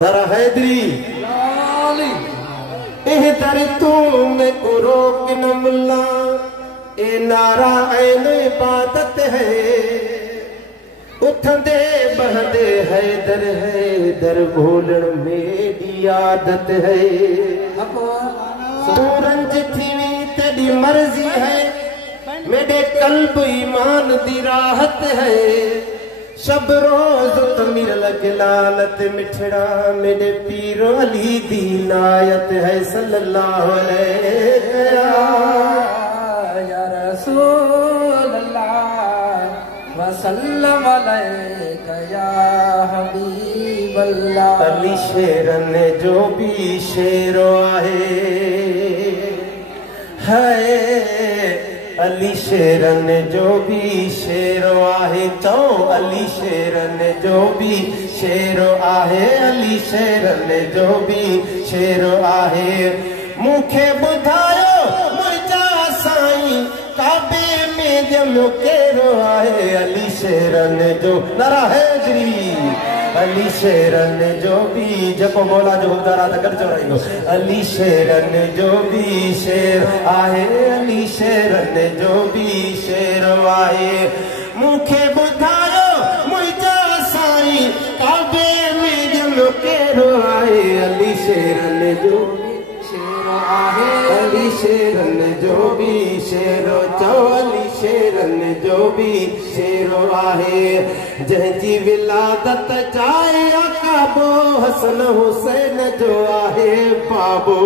जरा हैदरी एह दर तू में को रोक न मुल्ला ए नारा ऐन इबादत है उठंदे बहंदे हैदर भोलण मेरी आदत है तू रंज थी तेरी मर्जी है मेरे कल्ब ईमान दी राहत है शब रोज तमीर लगे लालत मिठड़ा मेरे पीरो अली दी नायत है सल्लल्लाहु अलैहि या रसूल अल्लाह वसल्लम अलैका या हबीब अल्लाह। अली शेरन जो भी शेरो है अली शेरन जो भी शेरो आहे चो अली शेरन जो भी शेरो आहे अली शेरन जो भी शेरो आहे मुखे बुधायो मुझा साईं काबे में जमो केरो आहे अली शेरन जो नरा हैदरी अली शेरन जो भी जपो बोला जो हुदारा तकर चोराइयो अली शेरन जो भी शेर आहे अली शेरन जो भी शेर आहे मुखे बुधायो मुझा साईं काबे में जमो केरो आहे अली शेरन जो शेर आहे अली शेरन जो भी शेरो चो अली शेरन जो भी शेरो आहे जंहिंजी विलादत चाहे अकाबो हसन हुसैन जो आहे बाबो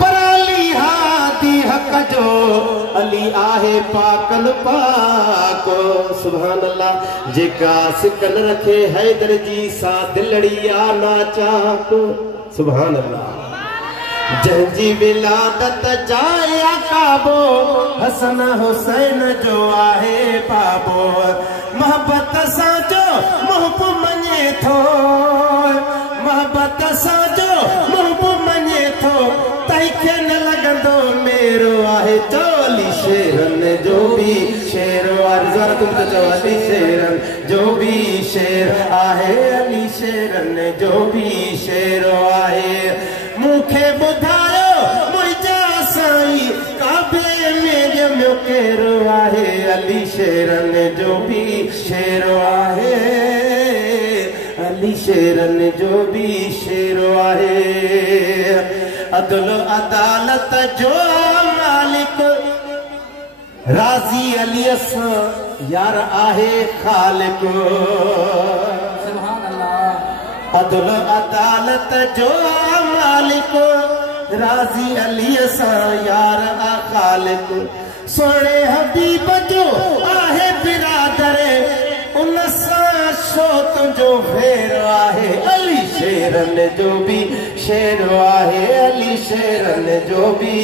पर अली हादी हक जो अली आहे पाकल पाको सुभान अल्लाह जेका सिकन रखे हैदर जी सा दिलड़िया नाचाको सुभान अल्लाह जंहिंजी विलादत जाए अकाबो हसन हुसैन जो आहे बाबो मोहब्बत सां जो मुहब मञे थो मोहब्बत सां जो मुहब मञे थो तंहिंखे न लॻंदो मेरो आहे चो अली शेरन जो भी शेरो अर्ज़र तुम तो चो अली शेरन जो भी शेर आहे अली शेरन जो भी शेरो आहे मुखे बुधायो मुझा साईं काबे में जमो केरो आहे अली शेरन जो भी शेरो आहे अली शेरन जो भी शेरो आहे अदल अदालत जो मालिक राजी अली सां यार आहे खालिक अदल अदालत जो मालिक राजी अली सां यार आ खालिक सोने हबीब जो आहे बिरादर उन सां शो तुंहिंजो फेर आहे अली शेरन जो भी शेर आहे अली शेरन जो भी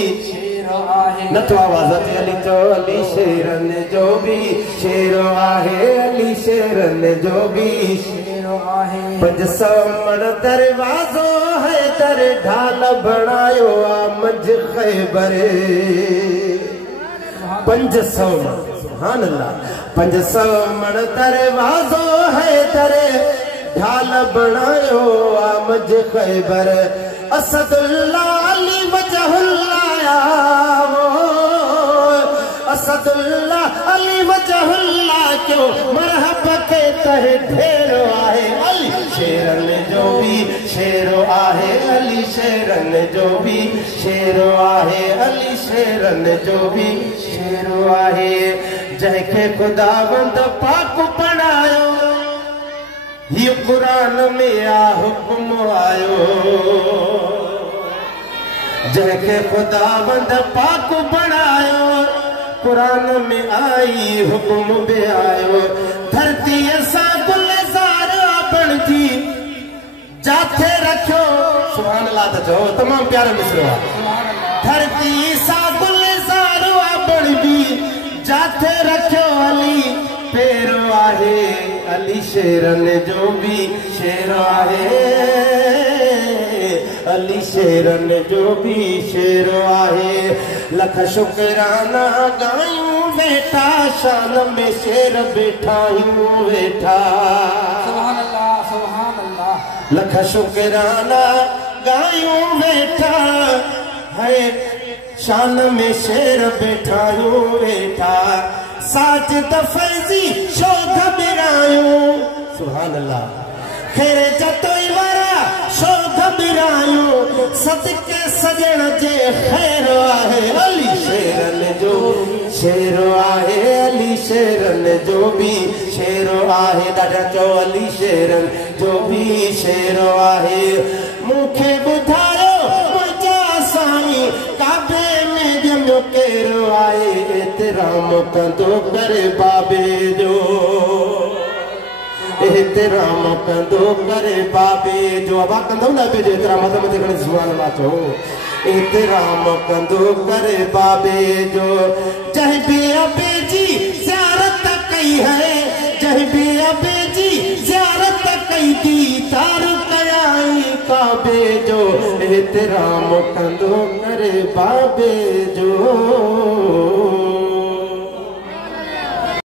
न तो आवाज आती अली तो अली शेरन जो भी शेर आहे अली शेरन जो भी शेरो आहे 500 मण दरवाजो है दर ढाल बनायो आ मंझ खैबर 500 मण सुभान अल्लाह 500 मण दरवाजो है दर ढाल बनायो आ मंझ खैबर असदुल्लाह अली वजहुल्लाह असदुल्लाह अली वजहुल्लाह क्यों मरहब के तह ढेरो आहे अली शेरन जो भी शेरो आहे अली शेरन जो भी शेरो आहे अली शेरन जो भी शेरो आहे जंहिंखे खुदावंद पाक बणायो ये कुरान में आ हुक्म आयो जंहिंखे खुदावंद पाक बणायो कुरान में आई हुक्म बि आयो धरती सां गुलज़ार बणजी जाथे रखियो सुभान अल्लाह त चओ तमामु प्यारो मिसरो आहे धरती सां गुलज़ार बणजी जाथे रखियो अली पेरो आहे अली शेरन जो भी शेर आहे अली शेरन जो भी शेर आहे लख शुक्राना गायूं वेठा शान में शेर बैठा यूं वेठा सुभान अल्लाह लख शुकराना गायूं वेठा है, शान में शेर बैठायूं वेठा, साजिद फैजी शो घबरायूं, सुभान अल्लाह, खेरे जतोई वारा शो घबरायूं, सदके सजण जे खैर आहे, अली शेरन जो शेरो आहे, अली शेरन जो भी शेरो आहे, ॾाढा चओ अली शेरन जो भी शेरो आहे। मूंखे ॿुधायो मुंहिंजा साईं काबे में ॼमियो केरो आहे, एतिराम कंदो करे बाबे जो, एतिराम कंदो करे बाबे जो, अबा कंदो न बे जो एतिराम मत मत करे सुभान अल्लाह चओ, एतिराम कंदो करे बाबे जो। जह बे अबे जी ज़ियारत कई है, जह बे अबे जी ज़ियारत कई थी, तार कयाई काबे जो, एतिराम कंदो करे बाबे जो।